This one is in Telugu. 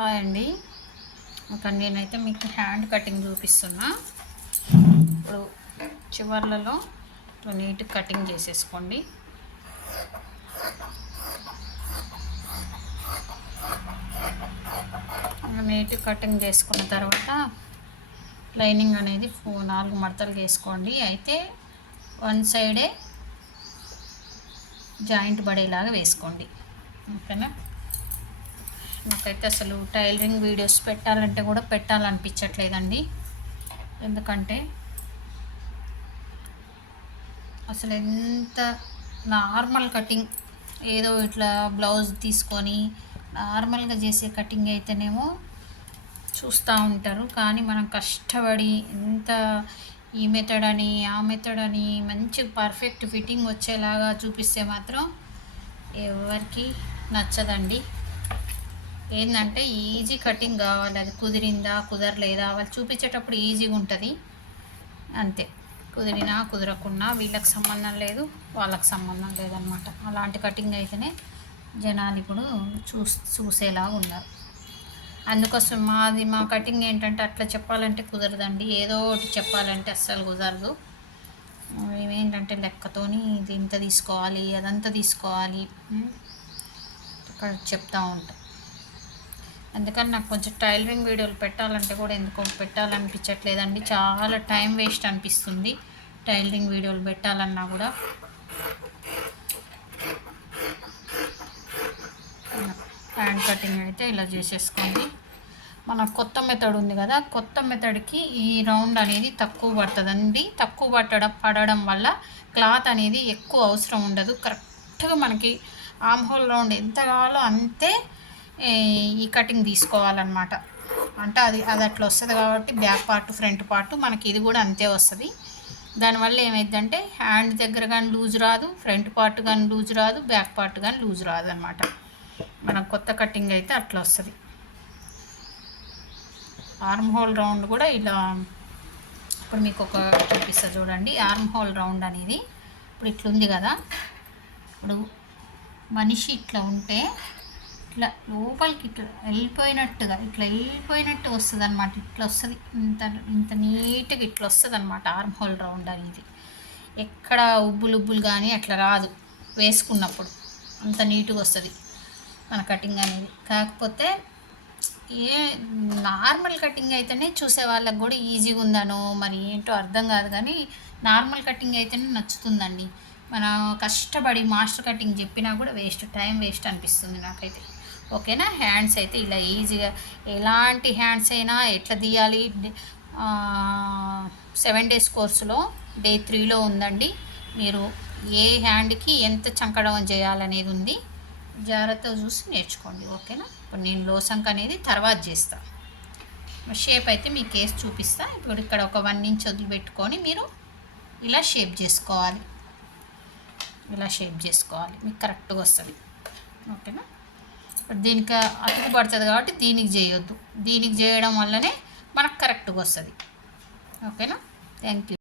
హాయ్ అండి. ఒక నేనైతే మీకు హ్యాండ్ కటింగ్ చూపిస్తున్నా. ఇప్పుడు చివర్లలో నీట్ కటింగ్ చేసేసుకోండి. నీట్ కటింగ్ చేసుకున్న తర్వాత లైనింగ్ అనేది 4 మడతలు వేసుకోండి. అయితే వన్ సైడే జాయింట్ పడేలాగా వేసుకోండి. ఓకేనా? నాకైతే అసలు టైలరింగ్ వీడియోస్ పెట్టాలంటే కూడా పెట్టాలనిపించట్లేదండి. ఎందుకంటే అసలు ఎంత నార్మల్ కటింగ్, ఏదో ఇట్లా బ్లౌజ్ తీసుకొని నార్మల్గా చేసే కటింగ్ అయితేనేమో చూస్తూ ఉంటారు. కానీ మనం కష్టపడి ఎంత ఈ మెథడ్ అని ఆ మెథడ్ అని మంచి పర్ఫెక్ట్ ఫిట్టింగ్ వచ్చేలాగా చూపిస్తే మాత్రం ఎవరికి నచ్చదండి. ఏంటంటే ఈజీ కటింగ్ కావాలి, అది కుదిరిందా కుదరలేదా వాళ్ళు చూపించేటప్పుడు ఈజీగా ఉంటుంది అంతే. కుదిరినా కుదరకున్నా వీళ్ళకి సంబంధం లేదు, వాళ్ళకి సంబంధం లేదనమాట. అలాంటి కటింగ్ అయితేనే జనాలు ఇప్పుడు చూసేలా ఉన్నారు. అందుకోసం మా కటింగ్ ఏంటంటే అట్లా చెప్పాలంటే కుదరదండి. ఏదో ఒకటి చెప్పాలంటే అస్సలు కుదరదు. మేమేంటంటే లెక్కతోని ఇది ఇంత తీసుకోవాలి, అదంతా తీసుకోవాలి ఇక్కడ చెప్తూ ఉంటాం. అందుకని నాకు కొంచెం టైలరింగ్ వీడియోలు పెట్టాలంటే కూడా ఎందుకో పెట్టాలనిపించట్లేదండి. చాలా టైం వేస్ట్ అనిపిస్తుంది టైలరింగ్ వీడియోలు పెట్టాలన్నా కూడా. హ్యాండ్ కటింగ్ అయితే ఇలా చేసేసుకోండి. మన కొత్త మెథడ్ ఉంది కదా, కొత్త మెథడ్కి ఈ రౌండ్ అనేది తక్కువ పడుతుందండి. తక్కువ పడడం వల్ల క్లాత్ అనేది ఎక్కువ అవసరం ఉండదు. కరెక్ట్గా మనకి ఆర్మ్ హోల్ రౌండ్ ఎంత కావాలో అంతే ఈ కటింగ్ తీసుకోవాలన్నమాట. అంటే అది అట్లా వస్తుంది కాబట్టి బ్యాక్ పార్ట్ ఫ్రంట్ పార్ట్ మనకి ఇది కూడా అంతే వస్తుంది. దానివల్ల ఏమైందంటే హ్యాండ్ దగ్గర కానీ లూజ్ రాదు, ఫ్రంట్ పార్ట్ కానీ లూజ్ రాదు, బ్యాక్ పార్ట్ కానీ లూజ్ రాదు అనమాట. మన కొత్త కటింగ్ అయితే అట్లా వస్తుంది. ఆర్మ్ హోల్ రౌండ్ కూడా ఇలా ఇప్పుడు మీకు ఒక చూపిస్తా చూడండి. ఆర్మ్ హోల్ రౌండ్ అనేది ఇప్పుడు ఇట్లుంది కదా, ఇప్పుడు మనిషి ఇట్లా ఉంటే ఇట్లా లోపలికి ఇట్లా వెళ్ళిపోయినట్టు వస్తుంది అనమాట. ఇట్లా వస్తుంది, ఇంత నీట్గా ఇట్లా వస్తుంది అనమాట ఆర్మ్ హోల్ రౌండ్ అనేది. ఎక్కడ ఉబ్బులు కానీ అట్లా రాదు, వేసుకున్నప్పుడు అంత నీట్గా వస్తుంది మన కటింగ్ అనేది. కాకపోతే నార్మల్ కటింగ్ అయితేనే చూసే వాళ్ళకి కూడా ఈజీగా ఉందనో మరి ఏంటో అర్థం కాదు, కానీ నార్మల్ కటింగ్ అయితేనే నచ్చుతుందండి. మనం కష్టపడి మాస్టర్ కటింగ్ చెప్పినా కూడా టైం వేస్ట్ అనిపిస్తుంది నాకైతే. ఓకేనా? హ్యాండ్స్ అయితే ఇలా ఈజీగా, ఎలాంటి హ్యాండ్స్ అయినా ఎట్లా తీయాలి 7 days కోర్సులో డే 3లో ఉందండి. మీరు ఏ హ్యాండ్కి ఎంత చంకడం చేయాలనేది ఉంది. జాగ్రత్తగా చూసి నేర్చుకోండి. ఓకేనా? ఇప్పుడు నేను లోసంక్ అనేది తర్వాత చేస్తాను. షేప్ అయితే మీకు కేసు చూపిస్తాను. ఇప్పుడు ఇక్కడ ఒక 1 inch వదిలిపెట్టుకొని మీరు ఇలా షేప్ చేసుకోవాలి. మీకు కరెక్ట్గా వస్తుంది. ఓకేనా? దీనికి అతుకు పడుతుంది కాబట్టి దీనికి చేయొద్దు. దీనికి చేయడం వల్లనే మనకు కరెక్ట్గా వస్తుంది. ఓకేనా? Thank you.